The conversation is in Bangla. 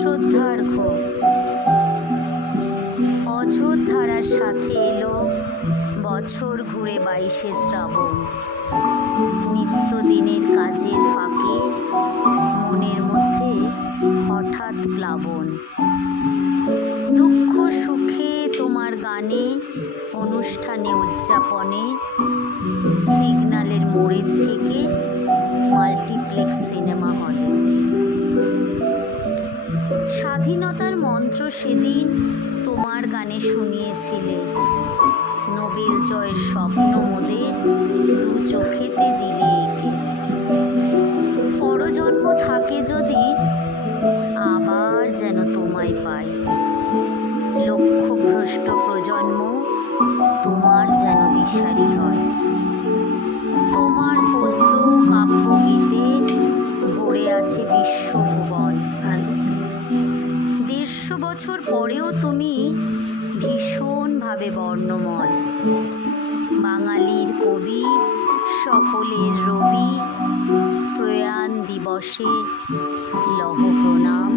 শ্রদ্ধার্ঘ অযোধ্যার সাথে এলো বছর ঘুরে 22শে শ্রাবণ। নিত্যদিনের কাজের ফাঁকে মনের মধ্যে হঠাৎ প্লাবন। দুঃখ সুখে তোমার গানে, অনুষ্ঠানে উদযাপনে, সিগন্যালের মোড়ের থেকে মাল্টিপ্লেক্স সিনেমা হলে। স্বাধীনতার মন্ত্র সেদিন তোমার গানে শুনিয়েছিলে। নোবেল জয়ের স্বপ্ন মোদের দু চোখেতে দিলে এঁকে। পরজন্ম থাকে যদি আবার যেন তোমায় পাই। লক্ষ্যভ্রষ্ট প্রজন্ম তোমার যেন দিশারি হয়। তোমার পদ্য কাব্যগীতে ভরে আছে বিশ্বভুবন। 150 বছর পরেও তুমি ভীষণভাবে বর্ণময়। বাঙালির কবি, সকলের রবি, প্রয়াণ দিবসে লহ প্রণাম।